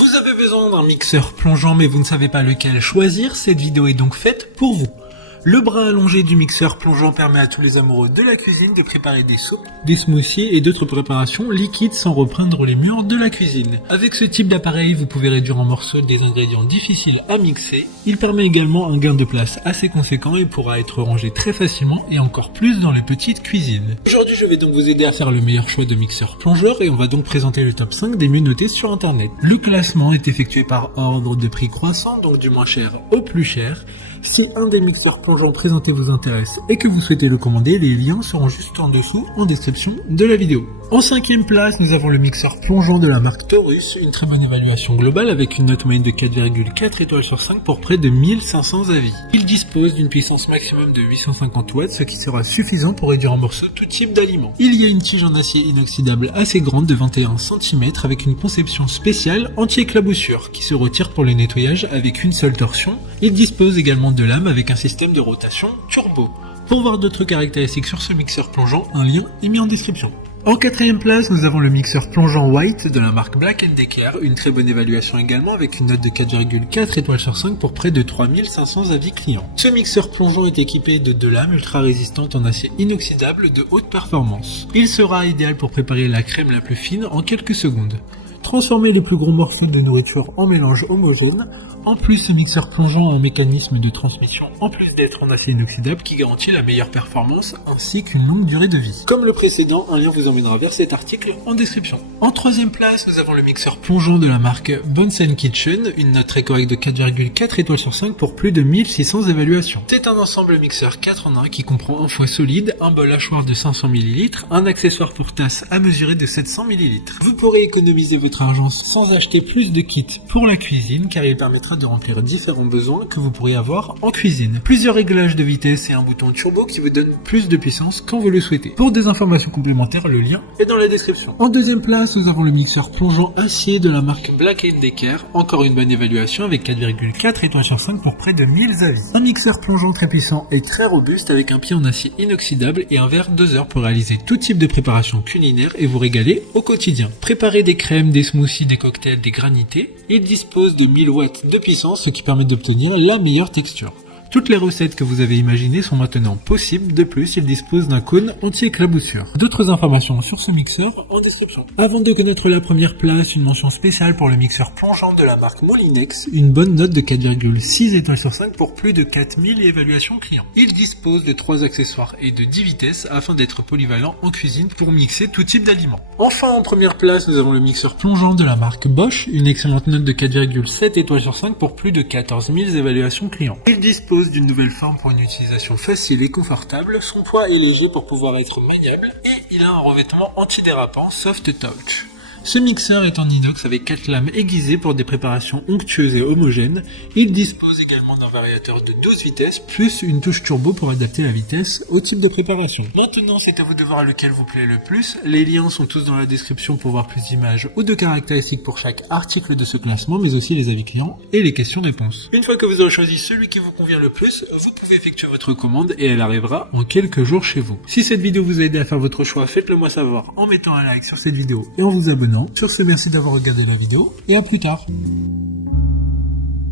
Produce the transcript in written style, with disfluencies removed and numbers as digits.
Vous avez besoin d'un mixeur plongeant mais vous ne savez pas lequel choisir, cette vidéo est donc faite pour vous. Le bras allongé du mixeur plongeant permet à tous les amoureux de la cuisine de préparer des soupes, des smoothies et d'autres préparations liquides sans repeindre les murs de la cuisine. Avec ce type d'appareil, vous pouvez réduire en morceaux des ingrédients difficiles à mixer. Il permet également un gain de place assez conséquent et pourra être rangé très facilement et encore plus dans les petites cuisines. Aujourd'hui, je vais donc vous aider à faire le meilleur choix de mixeur plongeur et on va donc présenter le top 5 des mieux notés sur internet. Le classement est effectué par ordre de prix croissant, donc du moins cher au plus cher. Si un des mixeurs plongeants présentés vous intéresse et que vous souhaitez le commander, les liens seront juste en dessous en description de la vidéo. En 5e place, nous avons le mixeur plongeant de la marque Taurus, une très bonne évaluation globale avec une note moyenne de 4,4 étoiles sur 5 pour près de 1500 avis. Il dispose d'une puissance maximum de 850 watts, ce qui sera suffisant pour réduire en morceaux tout type d'aliments. Il y a une tige en acier inoxydable assez grande de 21 cm avec une conception spéciale anti-éclaboussure qui se retire pour le nettoyage avec une seule torsion. Il dispose également de lames avec un système de rotation turbo. Pour voir d'autres caractéristiques sur ce mixeur plongeant, un lien est mis en description. En 4e place, nous avons le mixeur plongeant White de la marque Black & Decker, une très bonne évaluation également avec une note de 4,4 étoiles sur 5 pour près de 3500 avis clients. Ce mixeur plongeant est équipé de 2 lames ultra résistantes en acier inoxydable de haute performance. Il sera idéal pour préparer la crème la plus fine en quelques secondes. Transformer les plus gros morceaux de nourriture en mélange homogène. En plus, ce mixeur plongeant a un mécanisme de transmission en plus d'être en acier inoxydable qui garantit la meilleure performance ainsi qu'une longue durée de vie. Comme le précédent, un lien vous emmènera vers cet article en description. En 3e place, nous avons le mixeur plongeant de la marque Bunsen Kitchen, une note très correcte de 4,4 étoiles sur 5 pour plus de 1600 évaluations. C'est un ensemble mixeur 4 en 1 qui comprend un foie solide, un bol hachoir de 500 ml, un accessoire pour tasse à mesurer de 700 ml. Vous pourrez économiser votre argent sans acheter plus de kits pour la cuisine car il permettra de remplir différents besoins que vous pourriez avoir en cuisine. Plusieurs réglages de vitesse et un bouton turbo qui vous donne plus de puissance quand vous le souhaitez. Pour des informations complémentaires, le lien est dans la description. En 2e place, nous avons le mixeur plongeant acier de la marque Black & Decker, encore une bonne évaluation avec 4,4 étoiles sur 5 pour près de 1000 avis. Un mixeur plongeant très puissant et très robuste avec un pied en acier inoxydable et un verre 2 heures pour réaliser tout type de préparation culinaire et vous régaler au quotidien. Préparer des crèmes, des smoothies, des cocktails, des granités. Il dispose de 1000 watts de puissance, ce qui permet d'obtenir la meilleure texture. Toutes les recettes que vous avez imaginées sont maintenant possibles. De plus, il dispose d'un cône anti-éclaboussure. D'autres informations sur ce mixeur en description. Avant de connaître la première place, une mention spéciale pour le mixeur plongeant de la marque Molinex, une bonne note de 4,6 étoiles sur 5 pour plus de 4000 évaluations clients. Il dispose de 3 accessoires et de 10 vitesses afin d'être polyvalent en cuisine pour mixer tout type d'aliments. Enfin, en première place, nous avons le mixeur plongeant de la marque Bosch, une excellente note de 4,7 étoiles sur 5 pour plus de 14 000 évaluations clients. Il dispose d'une nouvelle forme pour une utilisation facile et confortable, son poids est léger pour pouvoir être maniable et il a un revêtement antidérapant Soft Touch. Ce mixeur est en inox avec 4 lames aiguisées pour des préparations onctueuses et homogènes. Il dispose également d'un variateur de 12 vitesses plus une touche turbo pour adapter la vitesse au type de préparation. Maintenant, c'est à vous de voir lequel vous plaît le plus. Les liens sont tous dans la description pour voir plus d'images ou de caractéristiques pour chaque article de ce classement, mais aussi les avis clients et les questions-réponses. Une fois que vous aurez choisi celui qui vous convient le plus, vous pouvez effectuer votre commande et elle arrivera en quelques jours chez vous. Si cette vidéo vous a aidé à faire votre choix, faites-le moi savoir en mettant un like sur cette vidéo et en vous abonnant. Sur ce, merci d'avoir regardé la vidéo et à plus tard.